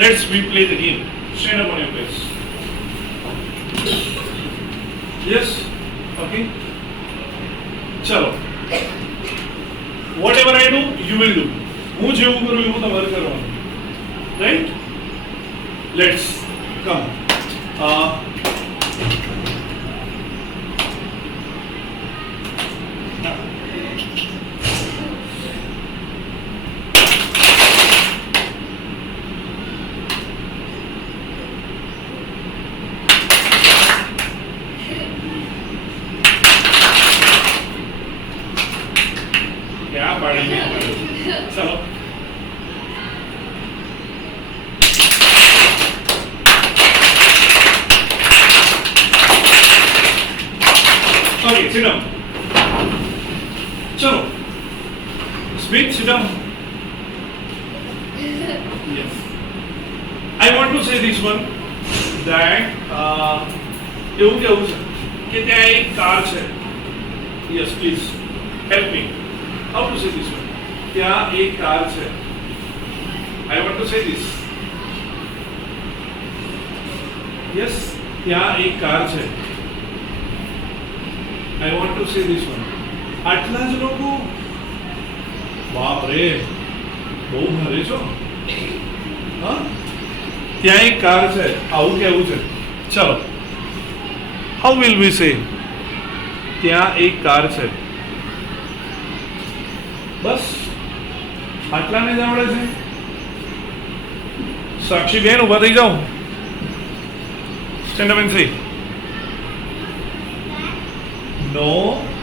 Let's we play the game. Stand up on your place. Yes? Okay? ચલો. Whatever I do, you will do. હું જેવું કરું એવું તમારે કરવાનું. Right? Let's come. क्या पढ़ेंगे चलो Okay, sit down. चलो Smith, sit down. Yes. I want to say this one that એવું કેવું છે કે ત્યાં એક કાર છે. Yes, please help me. How to say this one? ત્યાં એક કાર છે. I want to say this. Yes, ત્યાં એક કાર છે. I want to say this one. આટલા જ લોકો બાપ રે બહુ ભારે છો હા ત્યાં એક કાર છે આવું કેવું છે ચલો How will we say ત્યાં એક કાર છે બસ આટલાને જ આવડે છે સાક્ષી બેન ઊભા થઈ જાઓ સ્ટેન્ડ અપ એન્ડ સે નો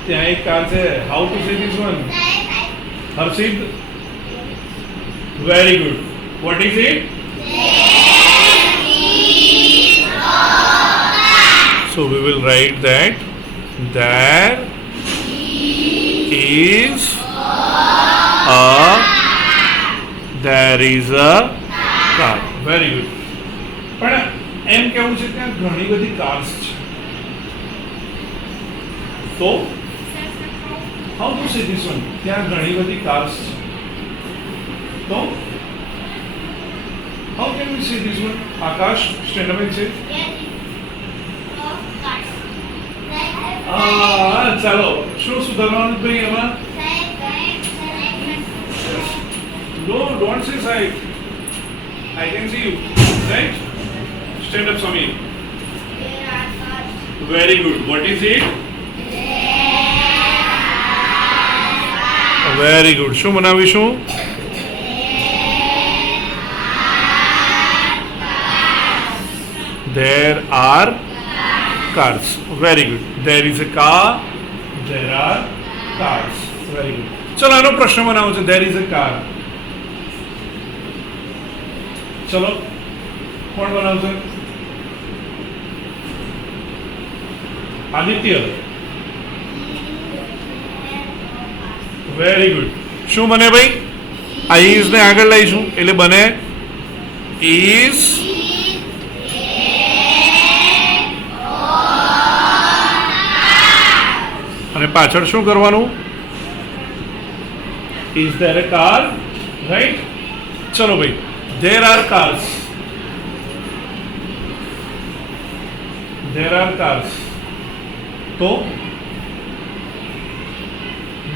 ત્યાં એક કાર છે how to say this one Harshit very good what is it so we will write that there is a car very good પણ એમ કેવું છે કે ઘણી બધી કાર્સ છે તો how to say this one ત્યાં ઘણી બધી કાર્સ છે તો how can we say this one Akash stand up and say ચાલો શું સુધારવાનું ભાઈ એમાં No, don't say side. I can see you. Right? Stand up, Samir. Very good. What is it? Very good. શું બનાવીશું? There are cars. Very good. There is a car. There are cars. Very good. ચલો આનો પ્રશ્ન બનાવો છે. There is a car. ચલો કોણ બનાવશે આદિત્ય વેરી ગુડ શું બને ભાઈ આ ઇઝ ને આગળ લઈશું એટલે બને ઇઝ અને પાછળ શું કરવાનું is there a car right ચલો ભાઈ There are cars. There are cars. तो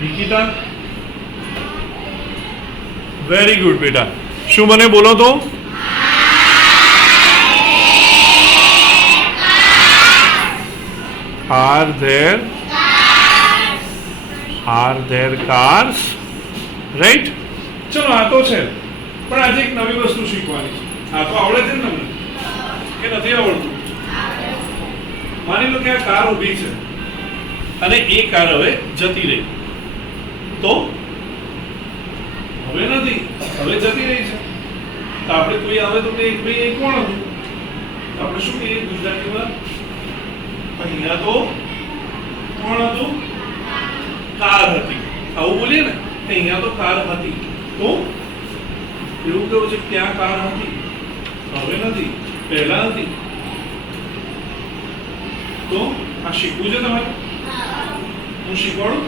निकिता वेरी गुड बेटा શું મને બોલો તો Are there cars? Right? ચલો આ તો છે પણ આજે એક નવી વસ્તુ શીખવાની છે આ તો આવડે છે ને તમને કે નથી આવડતું માની લો કે આ કાર ઊભી છે અને એ કાર હવે જતી રહી તો હવે નથી હવે જતી રહી છે તો આપણે કોઈ આવે તો કે ભાઈ એ કોણ હતું આપણે શું કહીએ ગુજરાતીમાં અહીંયા તો કોણ હતું કાર હતી આવું બોલીએ ને કે અહીંયા તો કાર હતી તો એવું કેવું છે ત્યાં કાર હતી હવે નથી પહેલા હતી તો આ શીખવું છે તમારે હું શીખવાડું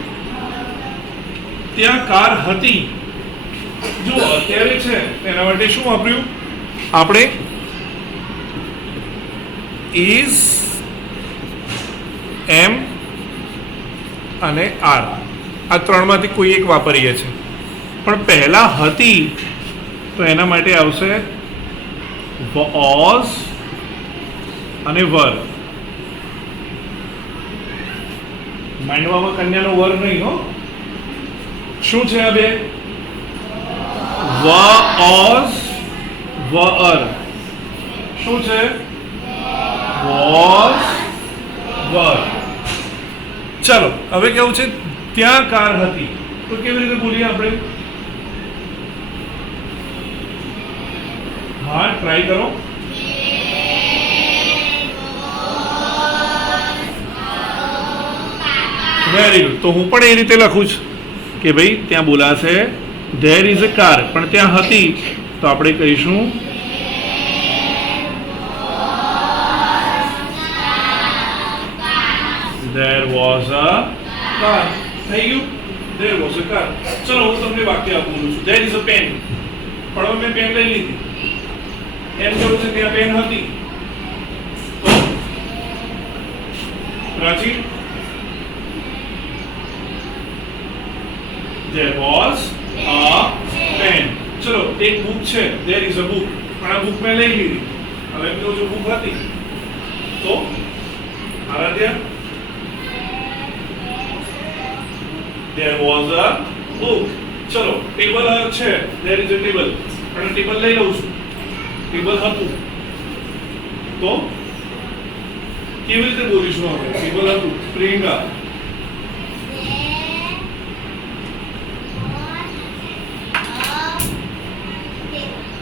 ત્યાં કાર હતી જો અત્યારે છે એના માટે શું વાપર્યું આપણે ઇઝ, એમ અને આર આ ત્રણમાંથી કોઈ એક વાપરીએ છીએ, પણ પહેલા હતી તો એના માટે આવશે વોઝ અને વર. માંડવામાં કન્યાનો વર નહીં હો. શું છે આ બે? વઓઝ વઅર. શું છે? વોઝ વર. ચલો હવે કેવું છે? ત્યાં કાર હતી તો કેવી રીતે બોલીએ આપણે? હા, ટ્રાય કરો. Very good. તો હું પણ એ રીતે લખું છું કે ભાઈ ત્યાં બોલાશે ધેર ઇઝ અ કાર, પણ ત્યાં હતી તો આપણે કહીશું there was a car. થઈ ગયું? there was a car. ચલો હું તમને વાક્ય આપું છું. there is a pen. પણ હવે મેં પેન લઈ લીધી. એમ કેવું છે ત્યાં પેન હતી તો પ્રાચી there was a pen. ચલો એક બુક છે, there is a book, પણ આ બુક મેં લઈ લીધી. હવે એમ કેવું છે બુક હતી તો Aaradhya there was a book. ચલો ટેબલ છે, there is a table, પણ ટેબલ લઈ લઉં છું. ટેબલ હતું તો કેવી રીતે બોલીશું આપણે? ટેબલ હતું. Priyanka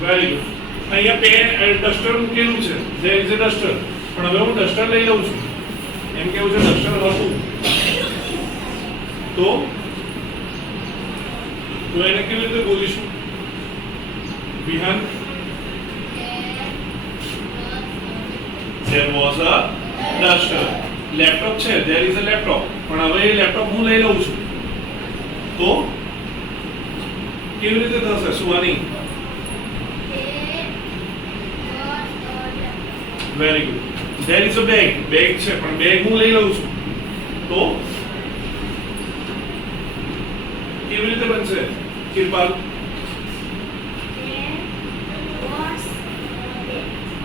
very good. અહીંયા પેન ડસ્ટર મૂકેલું છે, there is a duster, પણ હવે હું ડસ્ટર લઈ લઉં છું. એમ કેવું છે ડસ્ટર હતું તો એને કેવી રીતે બોલીશું? Vihaan there was a duster. Laptop છે, there is a laptop, પણ હવે એ લેપટોપ હું લઈ લઉં છું તો કેવી રીતે થશે? Suvani very good. there is a bag. Bag છે પણ બેગ હું લઈ લઉં છું તો કેવી રીતે બનશે? કિરપાલ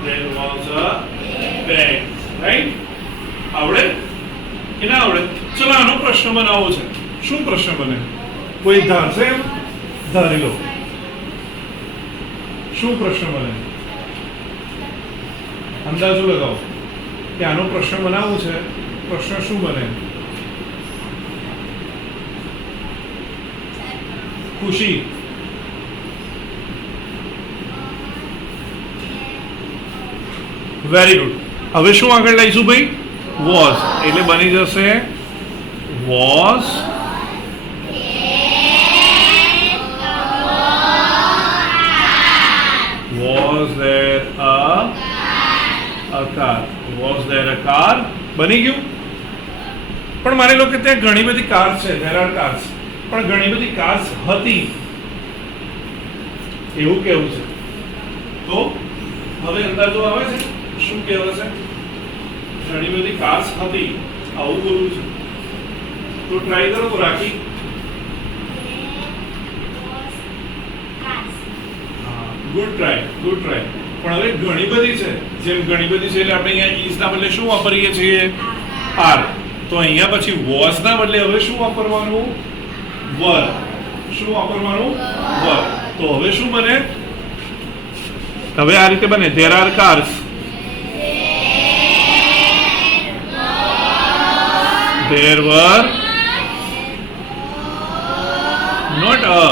there was a bag. Right? આવડે કે ના આવડે? ચલો આનો પ્રશ્ન બનાવવો છે. શું પ્રશ્ન બને? કોઈ ધારશે? એમ ધારી લો. શું પ્રશ્ન બને? અંદાજો લગાવો કે આનો પ્રશ્ન બનાવવો છે. પ્રશ્ન શું બને? ખુશી વેરી ગુડ. હવે શું આગળ લઈશું ભાઈ? વોઝ. એટલે બની જશે was was there a car. Was there a car? બની ગયું. પણ માની લો કે ત્યાં ઘણી બધી કાર્સ છે, there are cars, પણ ઘણી બધી કાર્સ હતી એવું કેવું છે તો હવે અંદાજો આવે છે શું કહેવાશે? ઘણી બધી કાર્સ હતી આવું બોલવું છે તો ટ્રાય કરો તો Rakhi. Good try, good try. પણ હવે ઘણી બધી છે, જેમ ઘણી બધી છે એટલે આપણે અહીંયા ઇઝ ના બદલે શું વાપરીએ છીએ? આર. તો અહીંયા પછી વોઝ ના બદલે હવે શું વાપરવાનું? વર. શું વાપરવાનું? વર. તો હવે શું બને? હવે આ રીતે બને there are cars. There were not a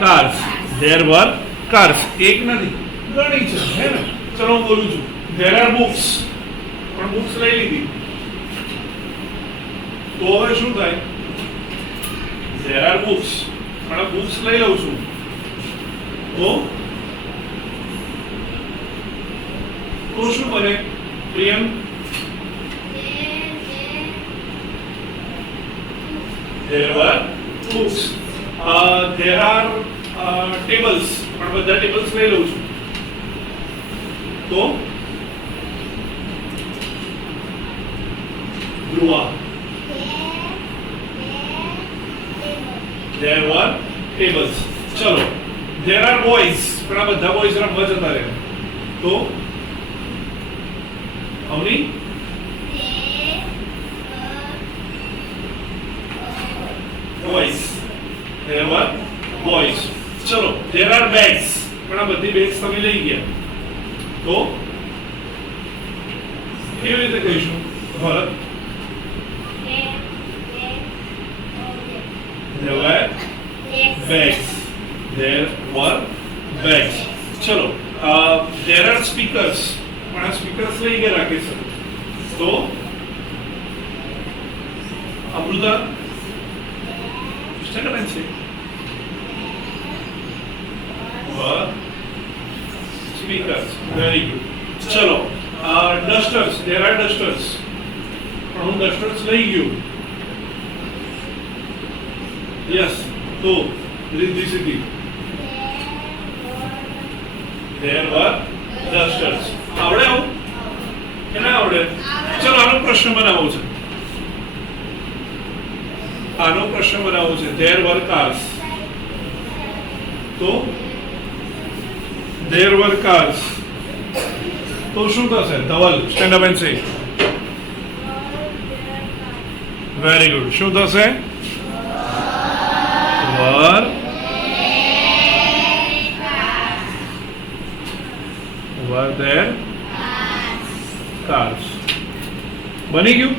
cars. There were cars. એક નથી, ઘણી છે હે ને? ચલો હું બોલું છું there are books, પણ બુક્સ લઈ લીધી તો હવે શું થાય? there are books, પણ બુક્સ લઈ લઉં છું તો શું બને? Priyam there were books. There are tables, પણ બધા ટેબલ્સ લઈ લઉં છું તો ધ્રુવા. There were tables. ચલો, there are boys. પણ આ બધા બોયઝ રમવા જતા રહે. તો Avani boys. There were boys. ચલો, there are bags. પણ આ બધી બેગ્સ તમે લઈ ગયા. તો કેવી રીતે કહીશું ભરત? There were bags. There were bags. ચલો, there are speakers. પણ આ સ્પીકર્સ લઈ ગયા રાકેશ. તો Amrita stand up and say were speakers. Very good. ચલો, dusters. There are dusters. પણ હું dusters લઈ ગયો. Yes. તો રીતિ સીધી. There were dusters. આવડે આવું કે ના આવડે? ચલો, આનો પ્રશ્ન બનાવવો છે. આનો પ્રશ્ન બનાવવો છે. There were cars. તો there were cars. તો શું થશે? Dhaval stand up and say. Very good. શું થશે? Were there cars? બની ગયું?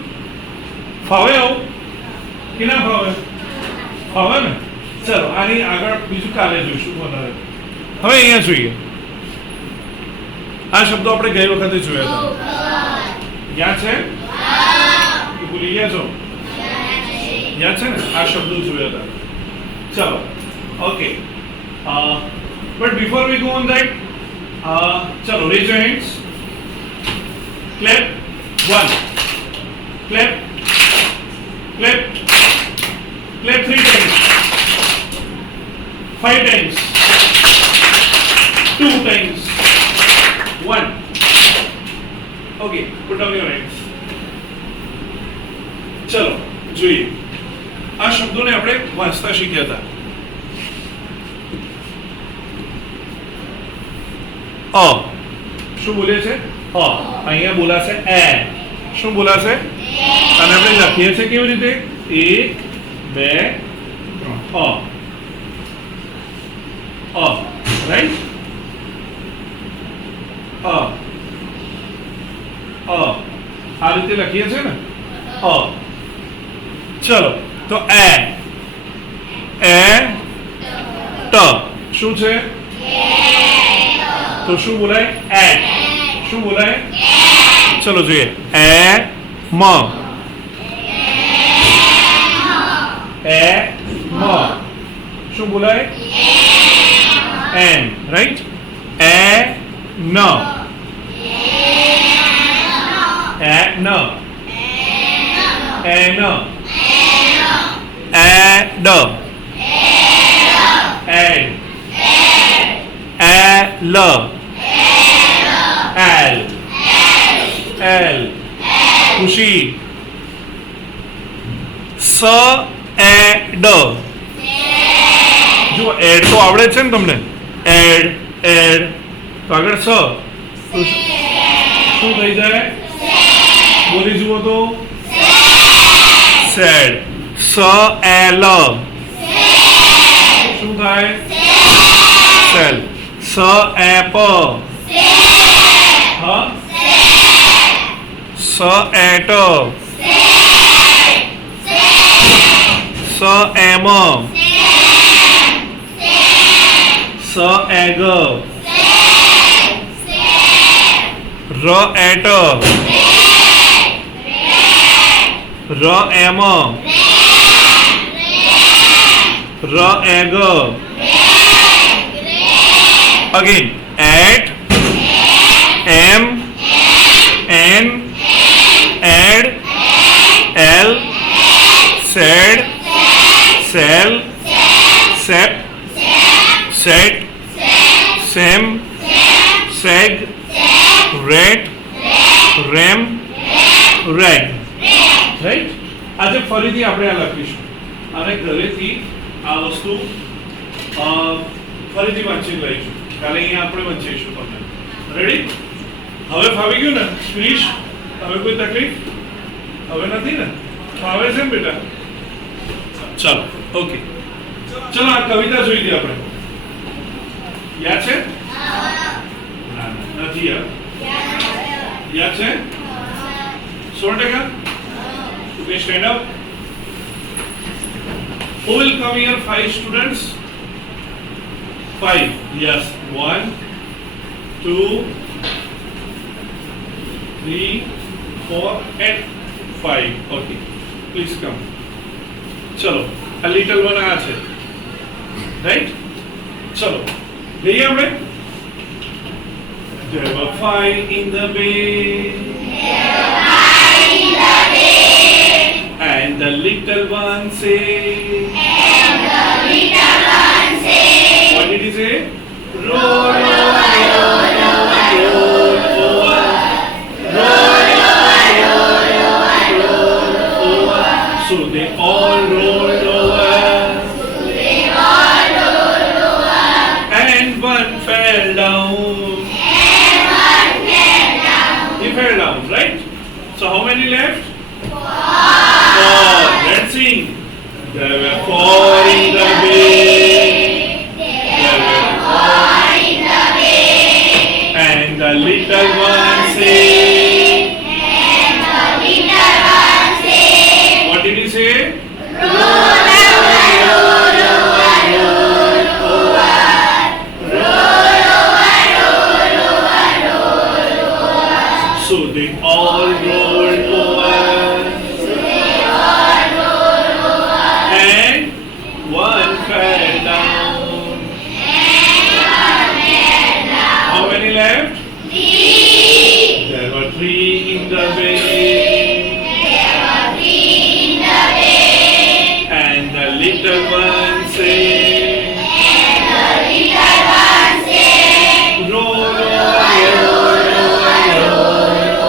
ફાવે આવું કે ના ફાવે? ફાવે ને? ચલો, આની આગળ બીજું કાલે જોઈશું વધારે. હવે અહીંયા જોઈએ. આ શબ્દો આપણે ગઈ વખતે જોયા હતા. યાદ છે? ભૂલી ગયા છો? યાદ છે ને? આ શબ્દો જોયા હતા. ચલો, okay. But before we go on that, ચલો, raise your hands. Clap. 1 clap. Clap. Clap 3 times. 5 times. 2 times. 1. Okay, put down your hands. ચલો, જોઈએ. આ શબ્દોને આપણે વાંચતા શીખ્યા હતા. શું બોલે છે? અહીંયા બોલાશે એ. શું બોલાશે? અને આપણે લખીએ છીએ કેવી રીતે? 1 2 3. રાઈટ? આ રીતે લખીએ છીએ ને? ચલો, તો એ ટ શું છે? તો શું બોલાય? એટ. શું બોલાય? ચલો જોઈએ. એ મ. શું બોલાય? N. Right? A N. N. N. એડ. એડ. એલ. એલ. એલ. ખુશી. સ એડ. જો એડ તો આવડે છે ને તમને? એડ એડ. તો આગળ સ. શું થઈ જાય? બોલી જુઓ તો. સેડ. સ એલ. શું થાય? સેલ. સ એપ. હા, સ એટ. સ એમ. સ એગ. ર એટ. ર એમ. ર egg. Again, at, m, n, add, l, said, sell, sep, set, sem, seg, rat, ram, rag. Right? આજે ફરીથી આપણે આ લખીશું અને ઘરેથી આ વસ્તુ ફરીથી વાંચી લઈશું. કાલે અહીંયા આપણે વાંચીશું તમને. રેડી? હવે ફાવી ગયું ને ક્રિશ? હવે કોઈ તકલીફ હવે નથી ને? ફાવે છે ને બેટા? ચાલો ઓકે. ચલો આ કવિતા જોઈ લઈએ આપણે. યાદ છે? ના નથી યાદ. યાદ છે? 100%? Okay, stand up. Who will come here? 5 students. 5. Yes. 1, 2, 3, 4, and 5. Okay. Please come. चलो. A little one आ છે. Right? चलो. લઈએ આપણે. There were 5 in the bed. And the little one said. What did he say? Roll over, roll over, roll over. Roll over, roll over. So they all rolled over. And one fell down. He fell down, right? So how many left? 4. Let's sing. There were 4 in the bed. There were 4 in the bed. And the little one said. And the little one said. What did he say? Roll over, roll over, roll over. Roll over, roll over, roll over. So they all rolled over. One fell down. How many left? 3. There were 3 in the bed. And the little one said. Roll over, roll over, roll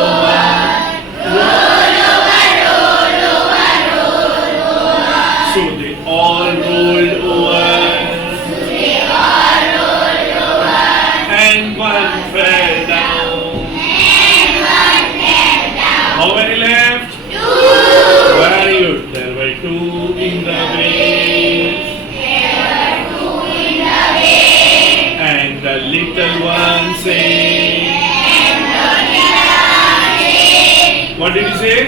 over. Roll over, so they all rolled over. And one fell down. How many left? 2. Very good. There were 2 in the bed. And the little one said. What did he say?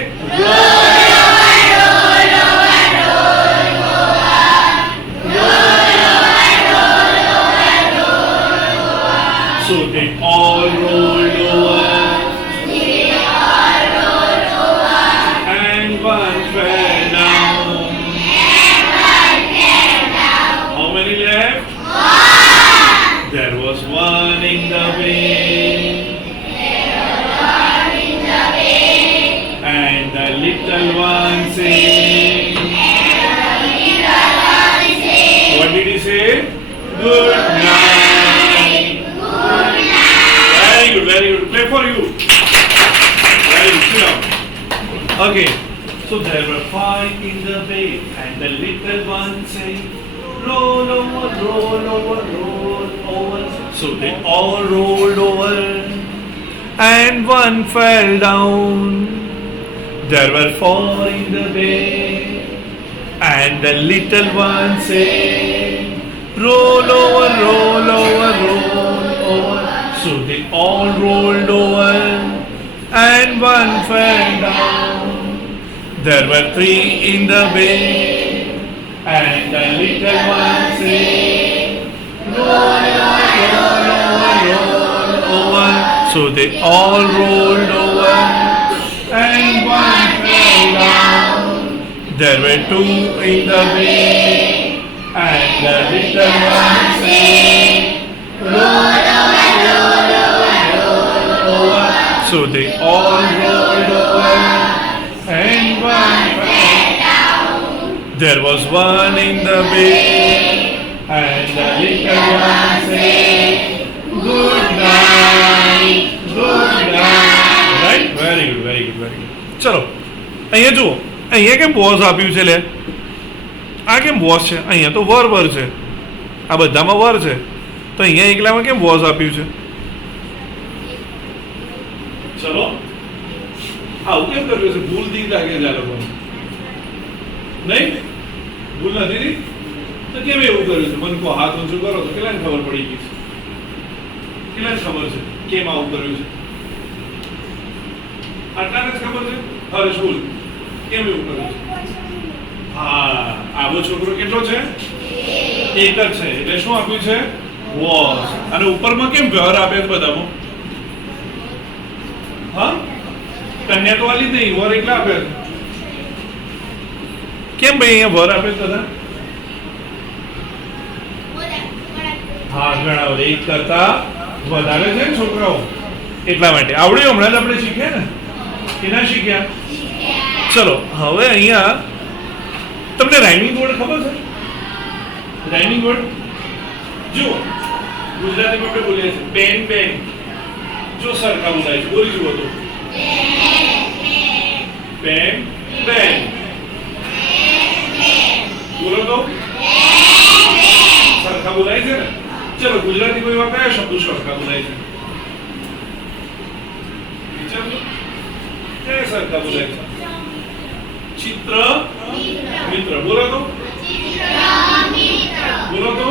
So they all rolled over. And one fell down. How many left? 1. There was 1 in the bed. And the little one said. What did he say? Good night. Very good, very good. Play for you. Very good. Sit down. Okay. So there were 5 in the bed, and the little one said, roll over, roll over, roll over. So they all rolled over, and one fell down. There were 4 in the bed, and the little one said, roll over, roll over, roll over. So they all rolled over, and one fell down. There were 3 in the bed, and the little one said, roll over, roll over, roll over. So they all rolled over, and one fell down. There were 2 in the bed, and the little one said, roll over, roll over, roll over. So they all rolled over, and one fell down. There was 1 in the bed, and the little one said, good night, good અહીંયા જુઓ, અહીંયા કેમ was આપ્યું છે લે? આ કેમ was છે? અહીંયા તો વર છે, આ બધામાં વર છે, તો અહીંયા એકલામાં કેમ વોઝ આપ્યું છે? ચલો આવું કેમ કર્યું છે? ભૂલ દી લાગે છે આ લોકોને, નહીં? ભૂલ નથી દી તો કેમ એવું કર્યું છે? મને કહો, હાથ ઊંચું કરો તો કેટલાને ખબર પડી ગઈ છે? કેટલાને ખબર છે કેમ આવું કર્યું છે? આટલાને જ ખબર છે? હર્ષ બોલ, કેમ એવું કર્યું છે? હા, આવો છોકરો કેટલો છે? એક જ છે, એટલે શું આપ્યું છે? વોઝ. અને ઉપરમાં કેમ વર આપ્યા છે બધામાં? હા, કન્યા તો વાલી નહીં, વર એકલા આપ્યા છે. કેમ ભાઈ અહીંયા વર આપે બધા? હા, ઘણા બધા, એક કરતા વધારે છે ને છોકરાઓ, એટલા માટે. આવડ્યું હમણાં જ આપણે શીખ્યા ને? કેના શીખ્યા? ચલો હવે અહીંયા તમને રાઇમિંગ વર્ડ ખબર છે? રાઇમિંગ વર્ડ જુઓ, ગુજરાતીમાં આપણે બોલીએ છીએ પેન પેન, જો સરખા બોલાય છે, બોલી જુઓ તો પેન પેન, બોલો તો સરખા બોલાય છે ને? ચલો ગુજરાતીમાં એવા કયા શબ્દો સરખા બોલાય છે? કયા સરખા બોલાય છે? ચિત્ર મિત્ર, બોલો તો બોલો તો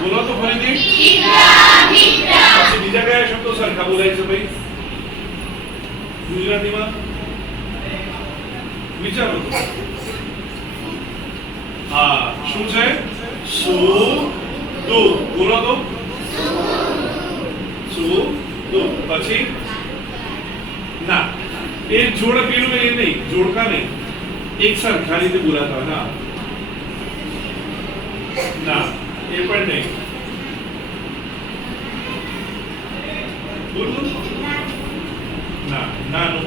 બોલો તો ફરીથી. પછી બીજા કયા શબ્દો સરખા બોલાય છે ભાઈ ગુજરાતીમાં? વિચારો તો. હા, શું છે? સુદુ, બોલો તો સુદુ. પછી ના, એ જોડ પેલું એ નહીં, જોડકા નહીં, એક સરખા રીતે બોલાતા. ના ના, એ પણ નહીં. બોલો ના ના, નું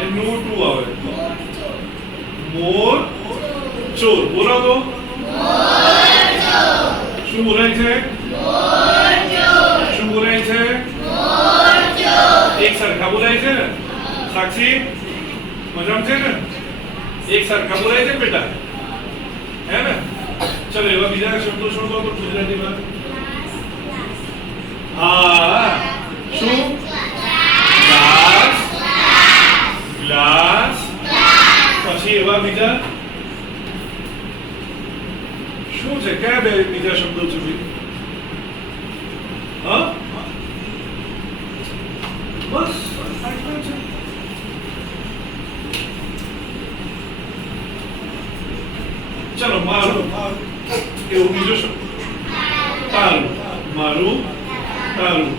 એ નું ટુ આવે. મોર ચોર, બોલો તો શું બોલાય છે? શું બોલાય છે? એક સરખા બોલાય છે ને સાક્ષી? મજામાં છે ને? એક સરખા બોલાય છે બેટા, હે ને? ચલો એવા બીજા શબ્દો શોધો તો ગુજરાતીમાં. હા, શું? Glass glass. પછી એવા બીજા શું છે? કયા બે બીજા શબ્દો છે? હા, બસ આટલા છે. ચલો મારું એવું બીજો શબ્દ તારું, મારું તારું.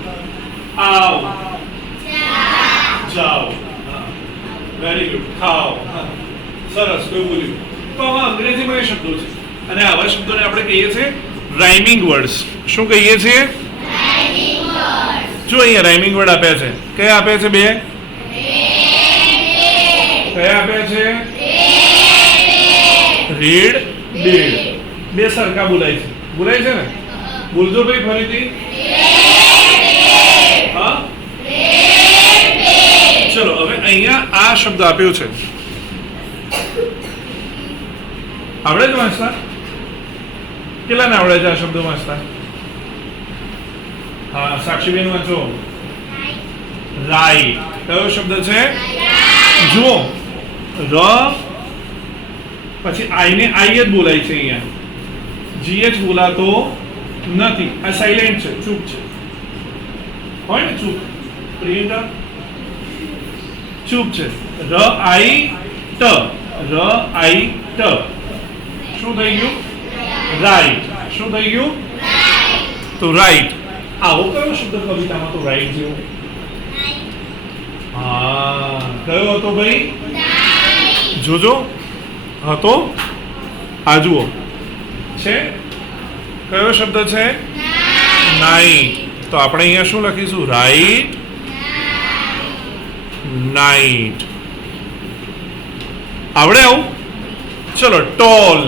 આવ જાઓ, વેરી ગુડ. ખાઓ, સરસ, કોઈ બોલ્યું. તો આવા અંગ્રેજીમાં એ શબ્દો છે, અને આવા શબ્દોને આપણે કહીએ છીએ રાઇમિંગ વર્ડ્સ. શું કહીએ છીએ? જો અહીંયા રાઇમિંગ વર્ડ આપ્યા છે. કયા આપ્યા છે? બે. કયા આપ્યા છે? Red bed. બે સરખા બોલાય છે. બોલાય છે ને? બોલજો ભાઈ ફરીથી. હા, ચલો હવે અહીંયા આ શબ્દ આપ્યો છે, આવડે છે વાંચતા? કેટલાને આવડે છે આ શબ્દો વાંચતા? હા, સાક્ષીબેન વાંચો. રાઈટ. કયો શબ્દ છે? જુઓ, ર પછી આઈ ને આઈ જ બોલાય છે અહીંયા, જીએચ બોલાતો નથી. આ સાયલેન્ટ છે, ચૂપ છે. હોય ને ચૂપ? પ્રિયંકા ચૂપ છે. ર આઈ ટ, ર આઈ ટ. શું થઈ ગયું? રાઈટ. શું થઈ ગયું? તો રાઈટ. આવો કયો શબ્દ કવિતામાં તો રાઈટ જેવો? હા, કયો હતો ભાઈ? જોજો, હતો. આ જુઓ છે, કયો શબ્દ છે? નાઈટ. તો આપણે અહીંયા શું લખીશું? Right night. આવડે આવું? ચલો, ટોલ.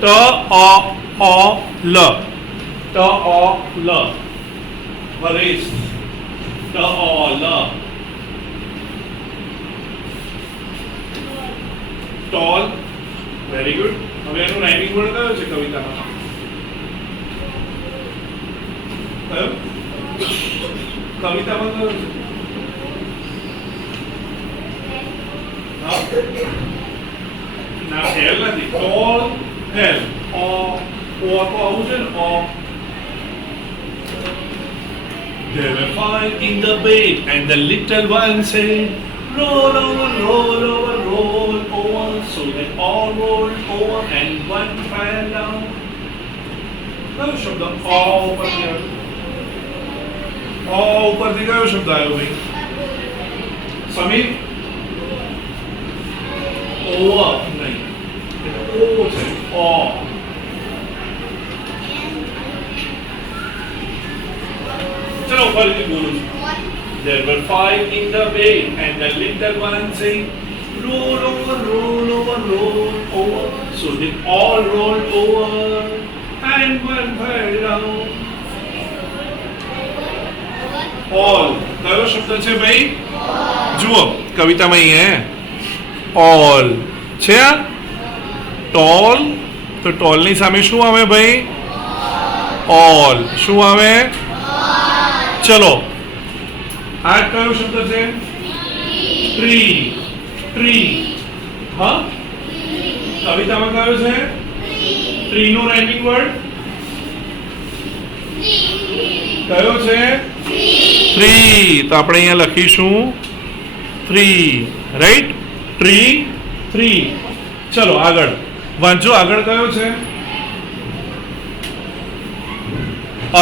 ટ અ લ, ટ અ લ. વરિષ્ઠ, ટ અ લ. ટોલ. Very good. હવે એનું રાઇમિંગ વર્ડ કયો છે કવિતામાં? કયો? કવિતામાં કયો છે? હા? ના, હેલ નથી. ટોલ, હેલ. ઓ તો આવું છે ને, ઓ. They were five in the bed, and the little one said, roll over, roll over, roll over. So they all rolled over, and one fell down. કયો શબ્દ ઓ ઉપરથી આવ્યો? ઓ ઉપરથી કયો શબ્દ આવ્યો ભાઈ? સમીર? ઓવર નહીં, ઓ છે. ઓ. ચલો ફરીથી બોલું છું. There were five in the bed, and the little one said, roll over, roll over, roll over. So they all rolled over, and one fell down. All. કયો શબ્દ છે ભાઈ? જુઓ કવિતામાં અહીં all છે. ટોલ, તો ટોલ ની સામે શું આવે ભાઈ? all. શું આવે? ચલો આ કયો શબ્દ છે? ટ્રી. ટ્રી. હા, કવિતામાં કયો છે? ટ્રી નો રાઇમિંગ વર્ડ કયો છે? ટ્રી. તો આપણે અહીંયા લખીશું ટ્રી. રાઈટ? Tree, tree. ચલો આગળ વાંચો. આગળ કયો છે?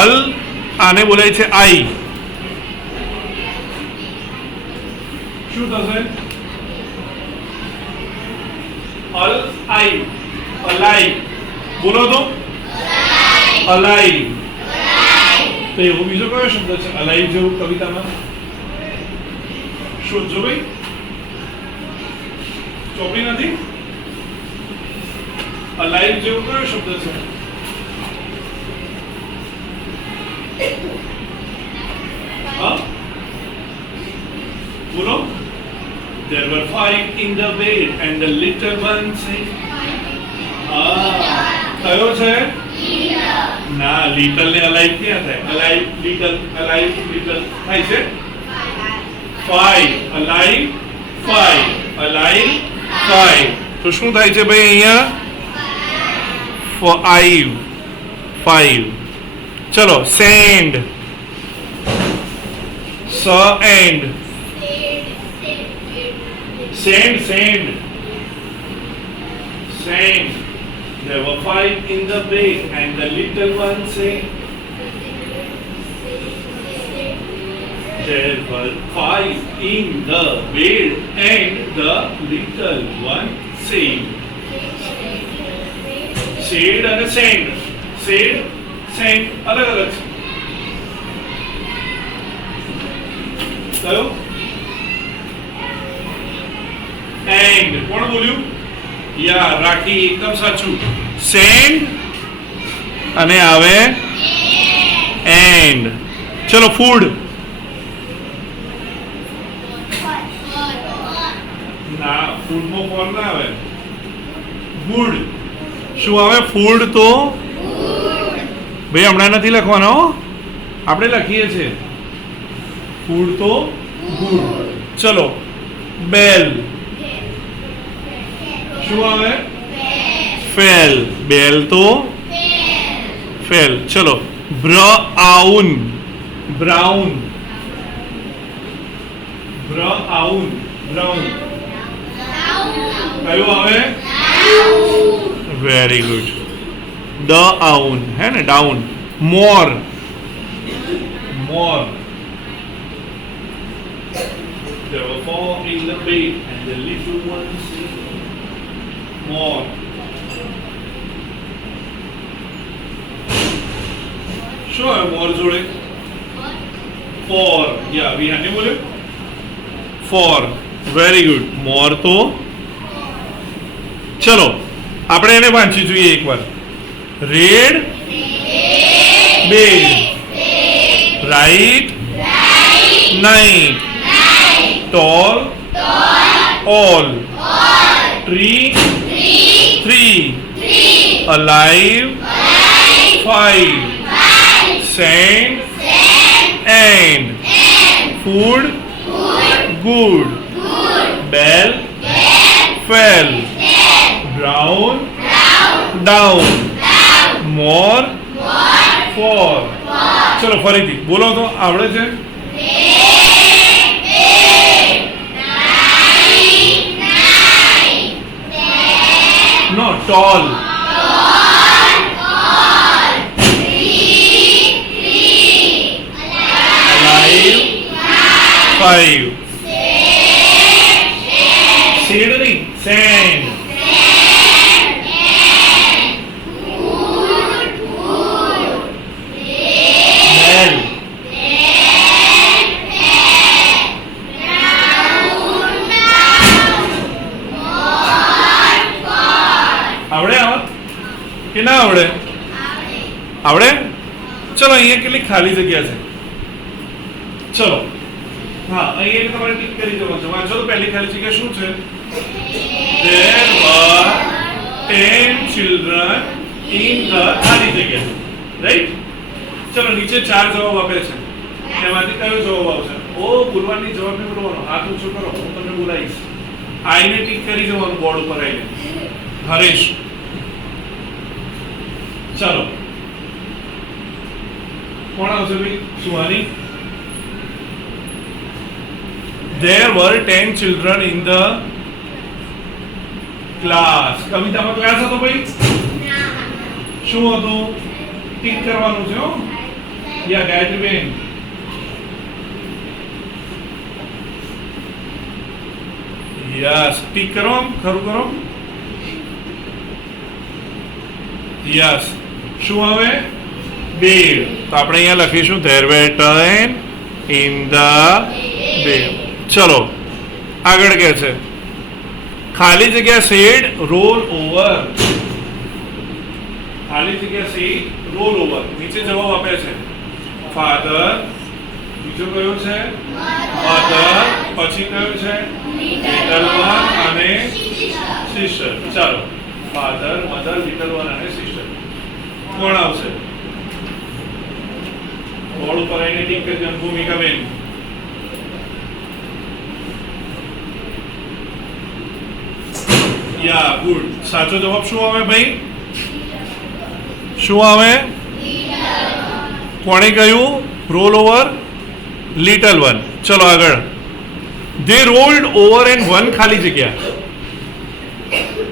અલ. આને બોલાય છે આઈ. શું થશે? અલ આઈ. અલાઈ. બોલો તો. અલાઈ. તો એવો બીજો કયો શબ્દ છે અલાઈ જેવું કવિતામાં? શોધજો ભાઈ. ચોપડી નથી? અલાઈ જેવું કયો શબ્દ છે? Huh? બોલો. There were five in the bed, and the little one said, કયો છે? ના, લિટલ ને અલાઇવ ક્યાં થાય? અલાઇવ લિટલ, અલાઇવ લિટલ થાય છે. Five. Alive five. Alive five. તો શું થાય છે ભાઈ અહીંયા? ફાઈવ. ફાઈવ. ચલો send. And. Send. Send. Send. There were five in the bed, and the little one said, there were five in the bed, and the little one said. Said and send. Said, send. અલગ અલગ છે. કયો? And. કોણ બોલ્યું? યા રાખી. એકદમ સાચું. Send અને આવે એન્ડ. ચલો ફૂડ. ના, ફૂડ માં ફોન ના આવે. ગુડ. શું આવે? ફૂડ. તો ભાઈ હમણાં નથી લખવાનો, આપણે લખીએ છીએ. ફૂડ તો ગુડ. ચલો બેલ. શું આવે? ફેલ. બેલ તો ફેલ. ચલો બ્રાઉન. બ્રાઉન. બ્રાઉન. બ્રાઉન. કયું આવે? Very good. ડાઉન. હે ને? Down. More. More. There were four in the bed, and the little one said, more. શું આવે મોર જોડે? ફોર. યા વિહાને બોલે ફોર. Very good. મોર તો. ચલો આપણે એને વાંચી જોઈએ એકવાર. Red bed. Right night. tall, all. Tree. 3. Alive. 5. Sand. And. Food. Good. Bell. Fell. Brown. Down. More. For. ચલો ફરીથી બોલો તો આવડે છે? No, tall. Alive. 5. Shade नहीं, sand. Bell. આવડે આવા કે ના આવડે? આવડે? ચલો અહીંયા કેટલી ખાલી જગ્યા છે? ચલો હા, અહીંયા તમારે ટીક કરી દેવાનું છે. વાંચો તો પહેલી ખાલી જગ્યા શું છે? There were 10 children in the ખાલી જગ્યા. રાઈટ? ચલો નીચે 4 જવાબ આપે છે. એમાંથી કયો જવાબ આવશે? ઓ બોલવાની જવાબ નહીં બોલવાનો. હાથ ઊંચો કરો, હું તમને બોલાવીશ. આઈને ટીક કરી જવાનું બોર્ડ ઉપર આઈને. હરેશ. ચાલો કોણ આવશે ભાઈ? Suhani. There were 10 children in the class. કવિતામાં ક્લાસ હતો ભાઈ? શું હતું? ટીક કરવાનું છે હો. યા ગાયત્રી બેન. યસ ટીક કરો, ખરું કરો. યસ. શું આવે? bed. તો આપણે અહીંયા લખીશું there were 10 in the bed. ચલો આગળ કે છે ખાલી જગ્યા સેડ રોલ ઓવર. ખાલી જગ્યા સેડ રોલ ઓવર. નીચે જવાબ આપે છે ફાધર, બીજો કયો છે મધર, પછી કયો છે લિટલ વન અને સિસ્ટર. ચાલો ફાધર, મધર, લિટલ વન અને સિસ્ટર. કોણ આવશે? બોર્ડ ઉપર આવીને ટીક કરજો. ભૂમિકા બેન. યા ગુડ. સાચો જવાબ શું આવે ભાઈ? શું આવે? કોણે કહ્યું? Roll over little one. ચલો આગળ. They rolled over and one ખાલી જગ્યા.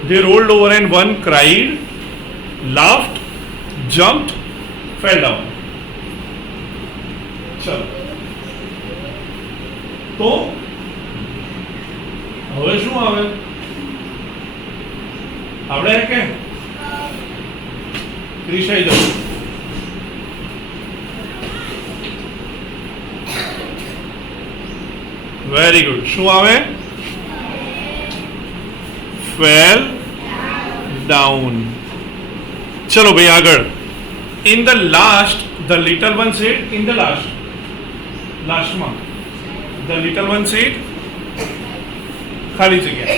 They rolled over and one cried, laughed, jumped, fell down. ચલો તો હવે શું આવે? આપણે કે ક્રિશાઈ જવું. Very good. શું આવે? Fell down. ચલો ભાઈ આગળ. In the last the little one said. In the last, લાસ્ટમાં ધ લિટલ વન સેડ ખાલી જગ્યા.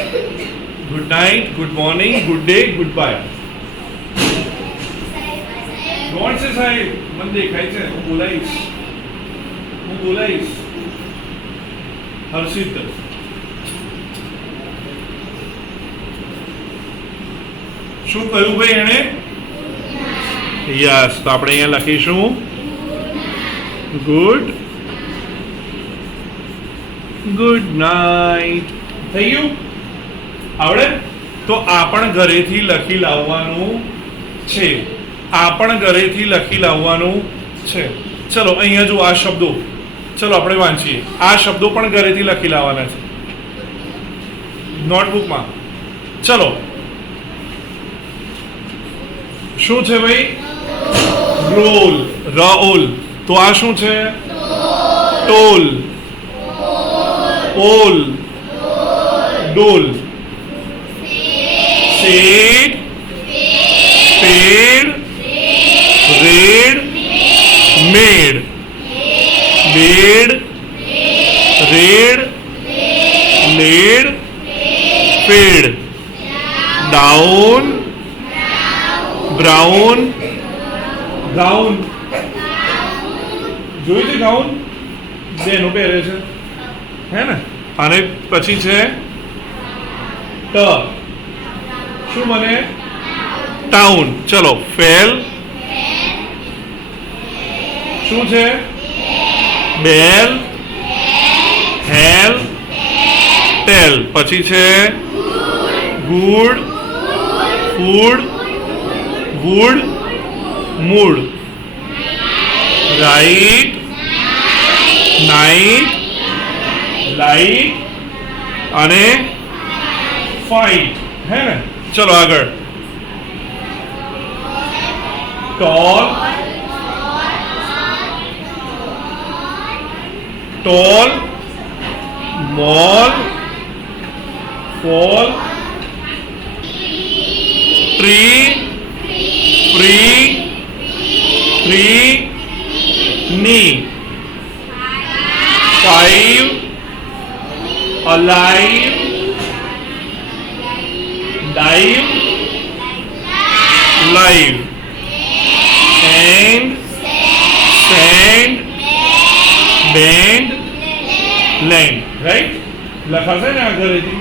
Good night, good morning, good day, goodbye. કોણ છે સાહેબ? મને દેખાય છે. હું બોલાઈશ. હર્ષિત. શું કહ્યું ભાઈ એને? યસ. તો આપણે અહીંયા લખીશું ગુડ નાઇટ. થઈ ગયું? આવડે? તો આ પણ ઘરેથી લખી લાવવાનું છે. ચલો અહીંયા જો આ શબ્દો. ચલો આપણે વાંચીએ. આ શબ્દો પણ ઘરેથી લખી લાવવાના છે નોટબુકમાં. ચલો શું છે ભાઈ? રોલ. રોલ. તો આ શું છે? Toll. All. Doll. Sad. Pad. Red. Mad. Bad. Red. Lad. Pad. Down brown gown જોયું છે ગાઉન બેનો પહેરે છે હે ને અને પછી છે ટ શું બને ટાઉન ચલો ફેલ શું છે બેલ હેલ ટેલ પછી છે good food wood mood right night light અને ફાઇટ હે ને ચલો આગળ tall tall mall fall tree free three ની five alive dive live and send band land right લખાશે ને આ ઘરેથી